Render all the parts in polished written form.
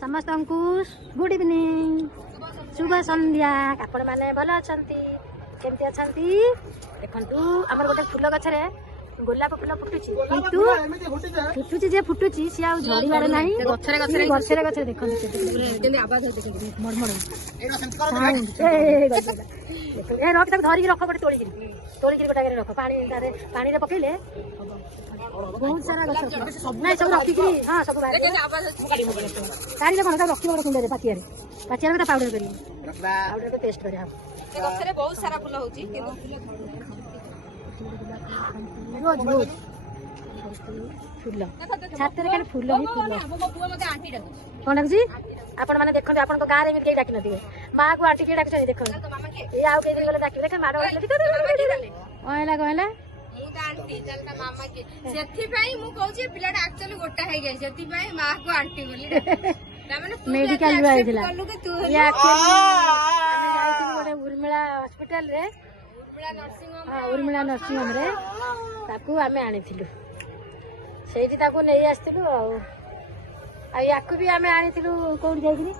समस्त को good evening शुभ संध्या आपण मैंने भल अच्छा केमती अच्छा देखु आम गोटे फूल गछरे गोलाप फूल फुटुची किंतु फुटुची जे फुटुची सी आ झड़ीबार नाही गछरे गछरे गछरे गछरे देखो केंदी आवाज होते देखो मरमर ए रख तक धरी रख गोटे तोली गोटा रख पानी रे पकेले बहुत सारा गछ नहीं सब रखी हां सब काढ़ी कौन रखी बड़ा सुंदर पाचिया का पाउडर करी पाउडर को टेस्ट करिया गछरे बहुत सारा फूल होची रोज रोज फूल छाତରେ खाली फूल ही फूल कौन डाकुची आपण माने देखो आपण गाँव रे भी डाकी नथिबे माँ को आंटी के डाकुछनी देखो ए आउ के गले डाकी देख मारो कहला कहला आंटी चलता मामा के सेथि पई मु कहूची पिलाटा एक्चुअली गोटा हे गई सेथि पई मां को आंटी बोली तामाने मेडिकल रे आइथिला या एक्चुअली गोटे उर्मिला हॉस्पिटल रे उर्मिला नर्सिंग होम रे ताकू आमे आनिथिलु सेठी ताकू नै आस्थिलु आ याकू भी आमे आनिथिलु कोन जाइथिलु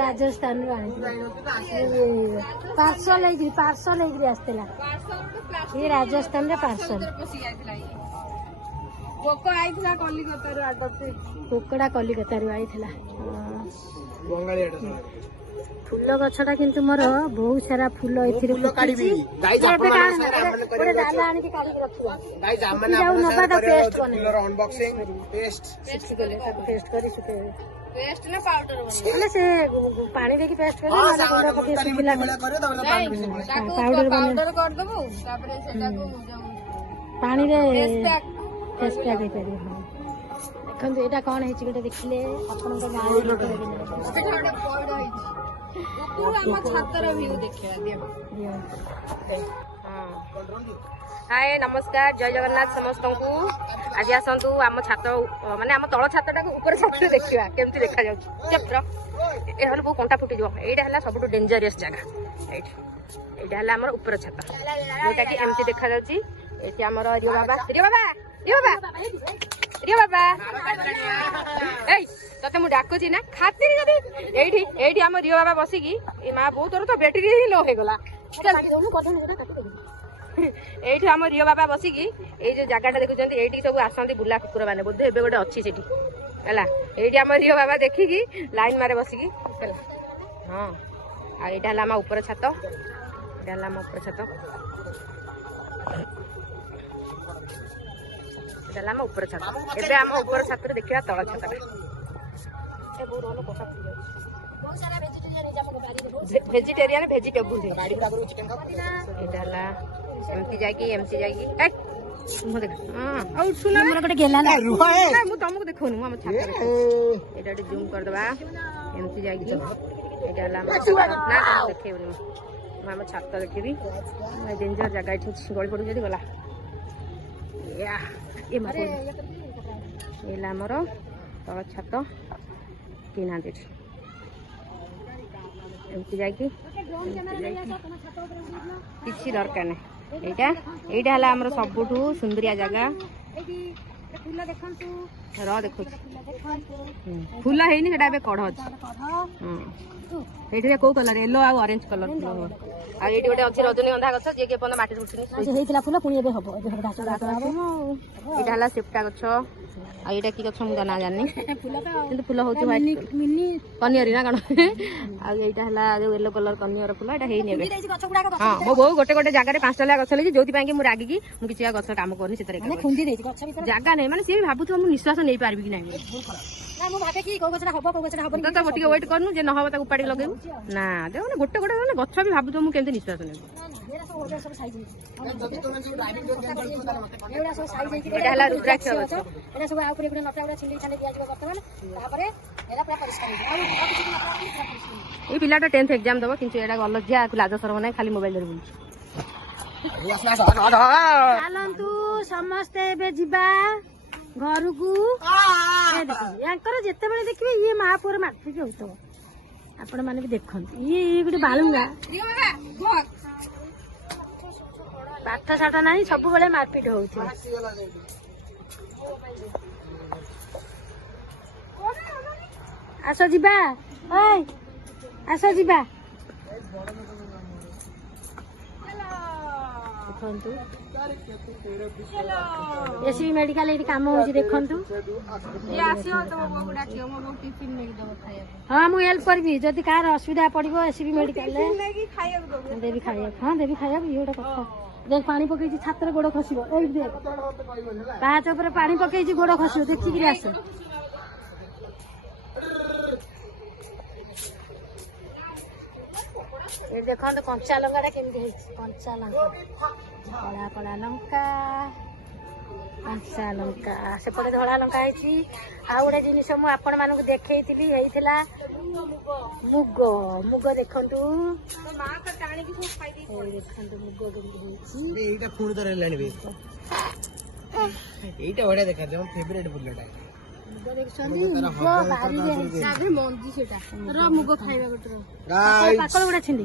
राजस्थान रो आनिथिलु पार्सल लेगिरी आस्थिला ये राजस्थान रे पार्सल कोको आइथिला कलिकता रो आडते कोकड़ा कलिकता रो आइथिला फूल गछटा किंतु मोर बहुत सारा फूल एथिरे काढिबी गाइस आपण माने डाला आनी के काढी के रखिबा गाइस हमने आपन पेस्ट फूलर अनबॉक्सिंग पेस्ट सब पेस्ट करी सुते पेस्ट ना पाउडर बने से पानी देके पेस्ट करे माने गुंडा पके सुखिला करे तबले पाउडर कर दबो तापरे सेटा को पानी रे पेस्ट पैक हे करी हां देखन एटा कोन हे चिकटे देखिले आपन का गाय लोक छोटा पौड़ है हम छातर व्यू देखिया दियो हाय नमस्कार जय जगन्नाथ समस्त को आज आसतु आम छात माने आम तल छातटा को ऊपर छात देखिया केमती देखा जाउछ चेप्र ए हल को कंटा फुटी जो एटा हला सबटु डेंजरस जगह एटा हला हमर ऊपर छात जोटा कि एमती देखा जाउची एटी हमर रियो बाबा ए तते मु डाकुची ना खातिर जदी एठी हम रियो बाबा बसिकी ए मां बहुत तोर तो बैटरी ही लो हे गला एठी हम रियो बाबा बसिकी ए जो जगहटा देखुचंती एठी सब आसंती बुला कुकुर माने बोधे एबे गोटे अछि सेठी हला एठी हम रियो बाबा देखिकी लाइन मारे बसिकी हला हां आ एटा हला हम ऊपर छात एटा हला हम ऊपर छात एटा हम ऊपर छात एबे हम ऊपर छात रे देखिया तळ छात से बहुत रोलो कोसा बहुत सारा वेजिटेरियन वेजिटेबल है गाड़ी आगरो चिकन का एटाला एमसी जाकी ए मु देख हां और सुना मोर गटे गेला ना ना मु तुमको देखौनु हम छात एटा जूम कर दबा एमसी जाकी तो एटाला ना देखेउनु हम छात देखिबी डेंजर जगह इठ गଳି पडु जदी गला या ए मारे एला हमर तळ छात किना देठ एमती जाकी किसी दरकार नहीं एटा हला हमर सबुठू सुंदरिया जगह र देखु फूल हैनी सेटा बे कढ अछि एठी को कलर येलो आ ऑरेंज कलर फूल आ एठी गोटे अछि रजनीगंधा गछ जे के पन माटी उठिनी से हेतिला फूल पुनी एबे हबो एबे घास एटा हला सेप्टा गछ आ एटा की गछ हम ना जानि किंतु फूल होती व्हाइट मिनी कनियरी ना कण आ एटा हला जो येलो कलर कनियर फूल एटा हेई नेबे हां मो बहु गोटे गोटे जगह रे 5 टा गछ लेजी जोति पाए कि मु रागी की मु किछि गछ काम करनी सेतरे माने खुंदी देछि गछ भीतर जगह नै माने से भाबुथु हम निश्वास नै पारबी कि नै ना मु भाबे कि को गछरा हबो को गछरा हबो तो बटिके वेट करनु जे न हबो ता उपाडी लगेउ ना दे माने गोटे गोटे माने गछ भी भाबुथु मु केनते निश्वास नै एरा सब साइज एटा हला रुद्राक्ष गछ एटा सब आ ऊपर नटा उडा छिली छाले दिया जिवो वर्तमान तापरे एरा पूरा परिष्कार हो ए पिलाटा 10th एग्जाम दबो किंतु एटा अलज्या लाज शरम नै खाली मोबाइल रे बुलछ चालंतु समस्ते बे जिबा घर को याकर जेते बेले देखिबे ये महापुर मारपीट होतो आपण माने भी देखन ये गुटे बालुंगा पाठ साठ नाही सब बेले मारपीट होउथि ଆସ ଯିବା ଓଇ ଆସ ଯିବା ଦେଖନ୍ତୁ ଏସବି ମେଡିକାଲ ଏଇଠି କାମ ହଉଛି ଦେଖନ୍ତୁ ହଁ ମୁଁ ହେଲ୍ପ କରିବି ଯଦି କାହାର ଅସୁବିଧା ପଡିବ ଏସବି ମେଡିକାଲରେ ଦେବି ଖାଇବାକୁ ହଁ ଦେବି ଖାଇବାକୁ ଇଏ ଗୋଟେ କଥା देख पानी पकई छात्र गोड़ खसब पाहाच उपर पानी पकई गोड़ खसब देखिक आस ये देखो तो कंचा लंका केमती कंचा लंका कला कला लंका कंचा लंका सेपटे धड़ा लंका है आ गोटे जिनस मुझे आपण मानक देखी मुग मुग देखु मुग खाइबा गोटे छिंदी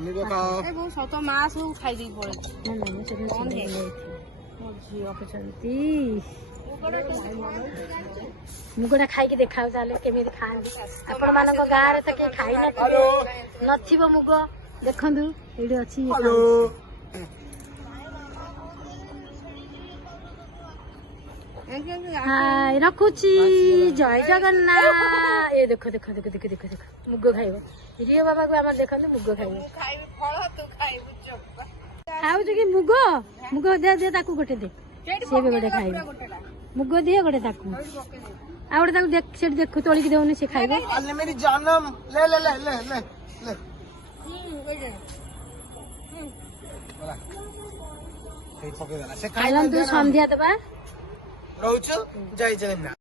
मुगटा खाई देखा केमी खाती आपण मान गाँव तो कहीं खाई नथिबो मुग देखंतु ये अच्छी हाय रखुची जय जगन्नाथ ये देखो देखो देखो देखो देखो देखो मुग खाइब रियो बाबा को आम देखते मुग खाइब खाऊ कि मुग मुग दे दे ताकू गोटे दे से भी गोटे खाइब मुग दिए गोटे ताकू आ गोटे ताकू देख से देखु तोलिक देउनी से खाइब मेरी जानम ले ले ले ले ले ले खाइलन तू संध्या दबा रहूछु जय जगन्नाथ।